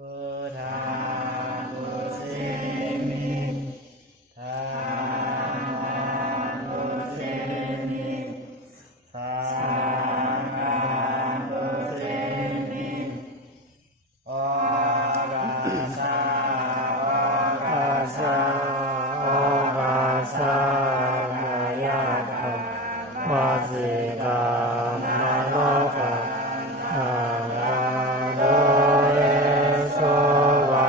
พุทธังปุสิมิธัมมังปุสิมิสังฆังปุสิมิโอกัสสะโอกัสสะโอกัสสะมายาตาวาสิกามโนกะอาโดเอโสวะ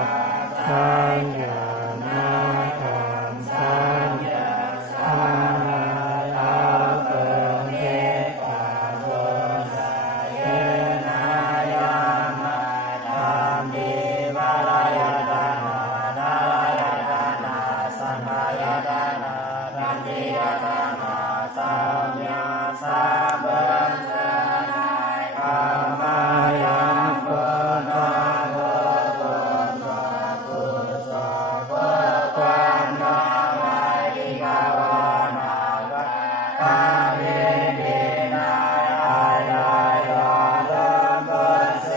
ทัญญานาคัมสัญญาสังฆาเปิดเทปะโลกะเยนายามะธรรมปิวะรายตานาดารายตานาสังฆายตานารันติยตานาสัมมาสัมพุทธะธัมมายังพุทธะโลกุตระพุทธะภะคะนาไวริกาวานาคะกาเวเดนะอายายาลัมปะเส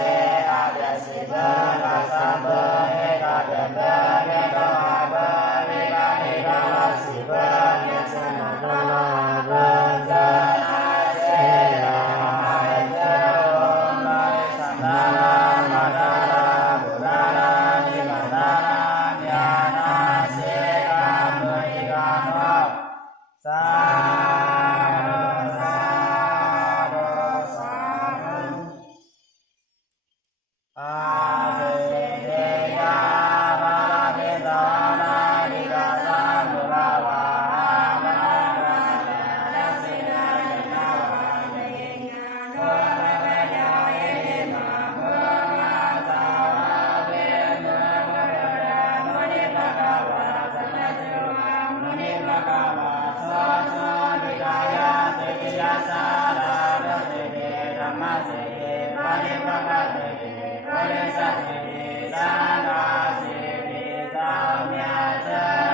อะยะสิบะกัสสะบะเฮตะเบะเบะเฮตะหะบะเฮกะเฮกะละสิบะเยสนะตะละบะจานะเสยะหายเจโอไมสัมมามาดาราบุรารานิกาดาราญาณาเสกะมุนิกาโนสาธุสาธุสาธุอาเสเตยะภะระเมตตานานิกาสัมภะวะอามารานะสินานินาวังเยญาโนภะคะยาเอหิมามุมาสาวะเวมุขะระดามุนิภะคะวะสันติวะมุนิภะคะวะโสโสนิกายะติกิยาสาราภะเสเดธัมมะเสเดปะริภะคะเสเดปะริสัสเสเดสังฆาเสเดสัมมาเจ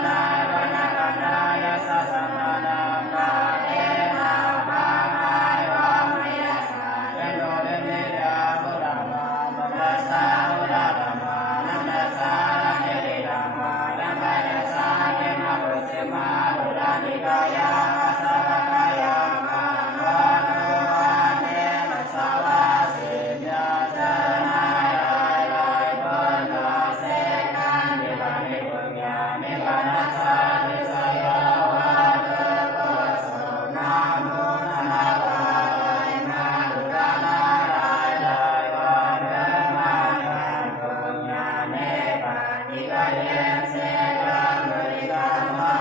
นะวะนะกะนายะสัสสะนะนังกะเตนะภะคะยวะมะยะสะเยโยเรเมยะพุทธังนะมะนัสสะพุทธธัมมานัมนัสสะนะเนริธัมมานัมมะนัสสะเนมะปุสิมาพุทธานิกายะสัพพะกายะมังโนโนอะเนมัสสะวะสิญาเจนะยายลอยบนดาเสกันนิพพานิปุญญานิพพานัสสะนิสยาวะเตโกสุนามุนานาภาลัยมาดุรานาลายลอยบนเดมายังปุญญานิพพานิกายเสกังบริกรรมะ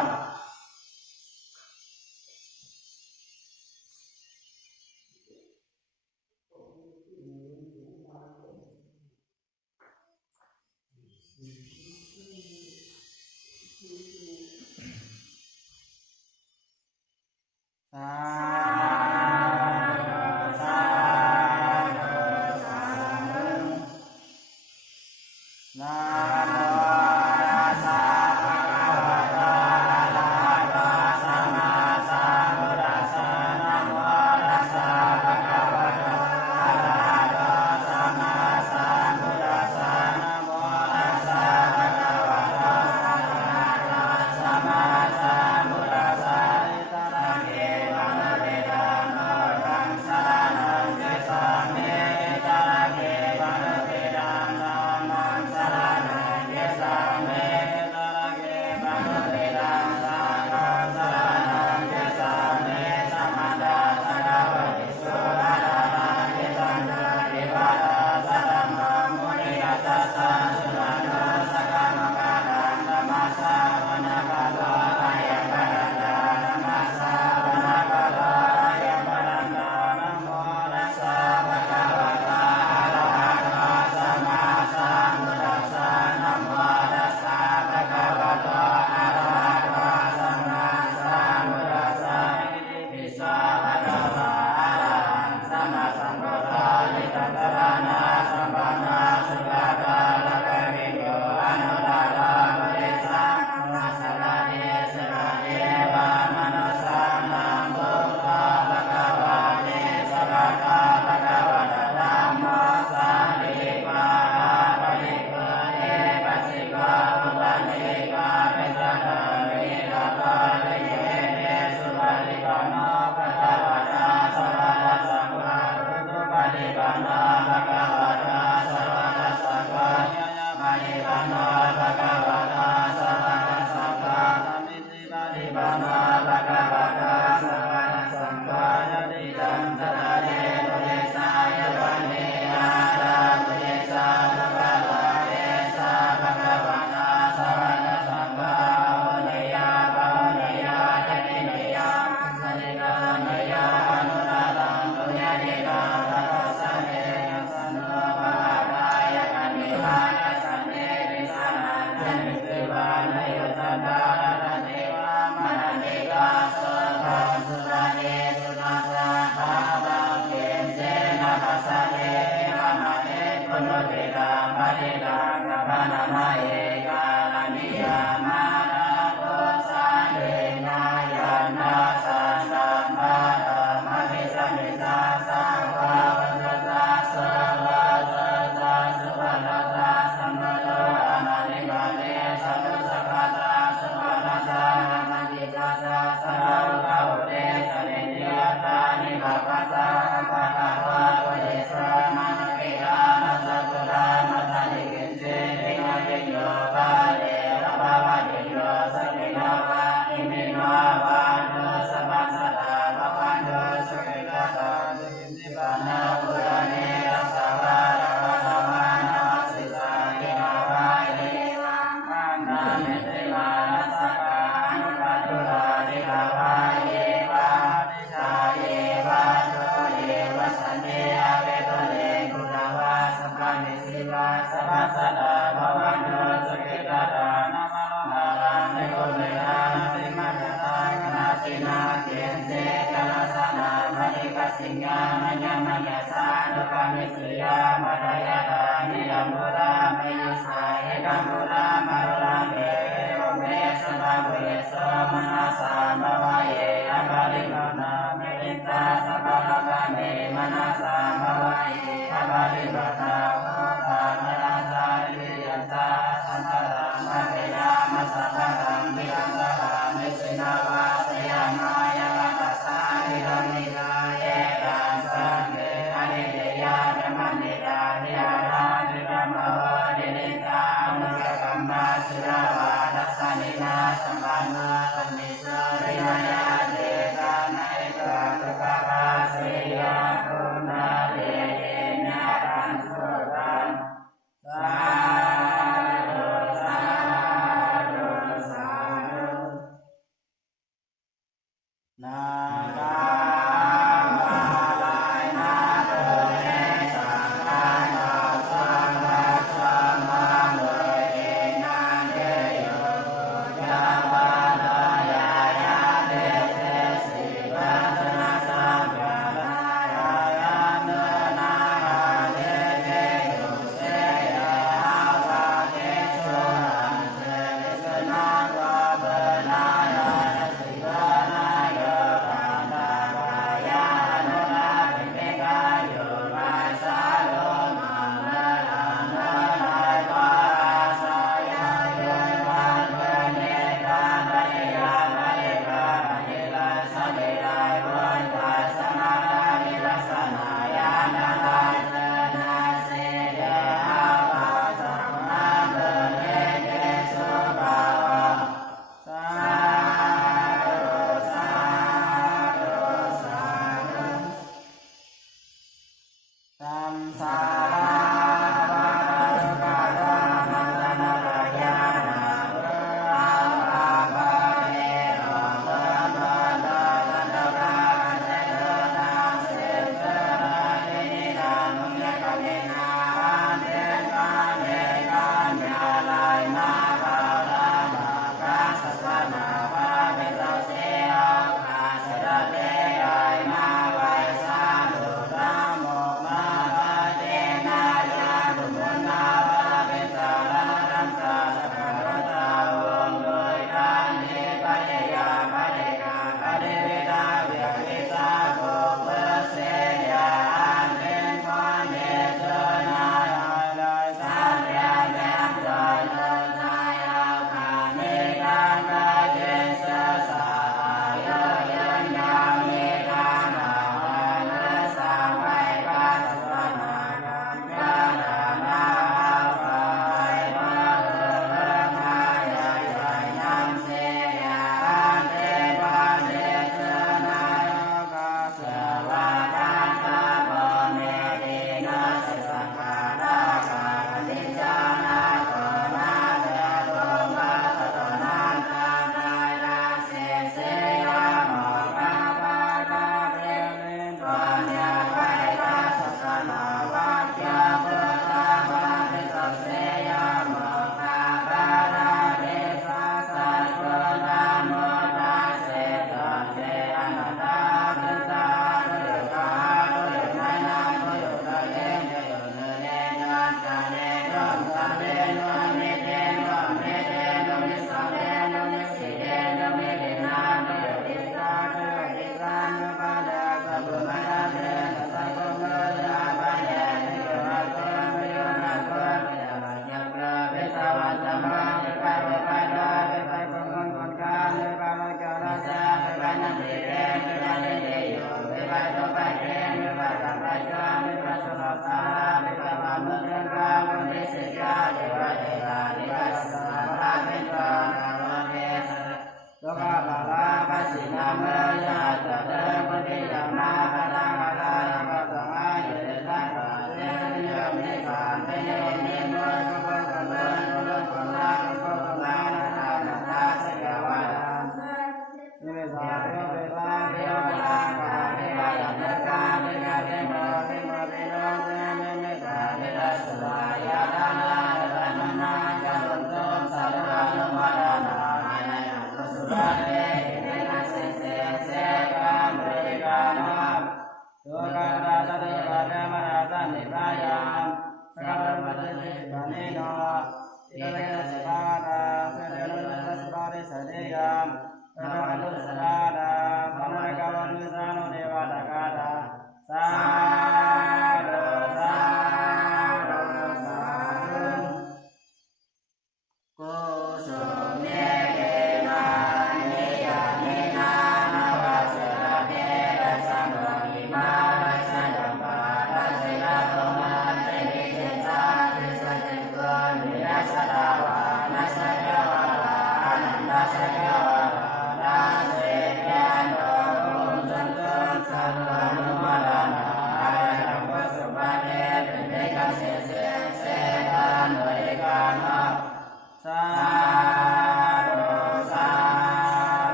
สาธุสาธุสาธุนะโมตัสสะภะคะวะโตอะระหะโตสัมมาสัมพุทธัสสะนะโมตัสสะภะคะวะโตอะระหะโตสัมมาสัมพุทธัสสะนะโมตัสสะภะคะวะโตอะระหะโตสัมมาสัมพุทธัสสะอิตตังเอวะมะเวทังโนตังสรณังเกสามิอิตตังเอวะมะเวทังธัมมังสรณ ปุณุติตาปฏิตากัปปนามาเอกาลานิยามานาโตสาเดนายันนาสันตมาตามะมิสันนิสาสาวะวัสสะสวะสสะสุภะทัสสะสัมมโนอนาลิบาเลสัตตุสัพพะตาสุภะทัสสะมังคิกัสสะสัพพะภะเตสะเนติยตานิภาปัสสะภะคะวะวะเยสะมะนะกิรานะสัพพุทธานะทานิกินเจตินะเยโยบาเลระภาวะเยโยสัพพิโนวะอิมิโนวะโนสัพพะสัตตาภวันโตสุขิตาตานิพพานาปุราเนรัสสาวะระวะตวานาสิสานินาวะเยวังมานามิติมานัสสะกานุปัตตุลานิลาวะเยวะนิจาเยวะโตเยวะสันติอาเวโตเลกุณาวะสัพพะนิสิวะสัพพะสัตตาภวันโตสุขิตาตานามาโลนารังนิโกเมนะติมัจจตากนาตินาเกณเจกนาสนามณิกสิงญามัญญมัญญสานุปามิสยามัตยาตานิยัมบุราเมยุสาเอกัมบุรามารุราเมโอเมสัมภบุเรโสมนัสสาภวะเยอะบาลิภนาเมริตาสัพพะละกาเมมนัสสาภวะเยอะบาลิภนาโอตามนัสสาวิยันตาสันตรังมะเกยามัสสะตังมิอังกะลามิสินาวาสยามายะตัสสานิโรนิกาเยตัสสังเกอนิเตยะธัมมันิดานิอารานิรัมโมดินิตามุขกัมมาสุราวาดัสสานินาสัมปันโนตันนิโสรินายาเดตานัยกะตุกะปาสิยาปุณาเดญาตังสุตังสาธุสาธุสาธุนาคามาลายนาโตเนสังฆานาโส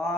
Oh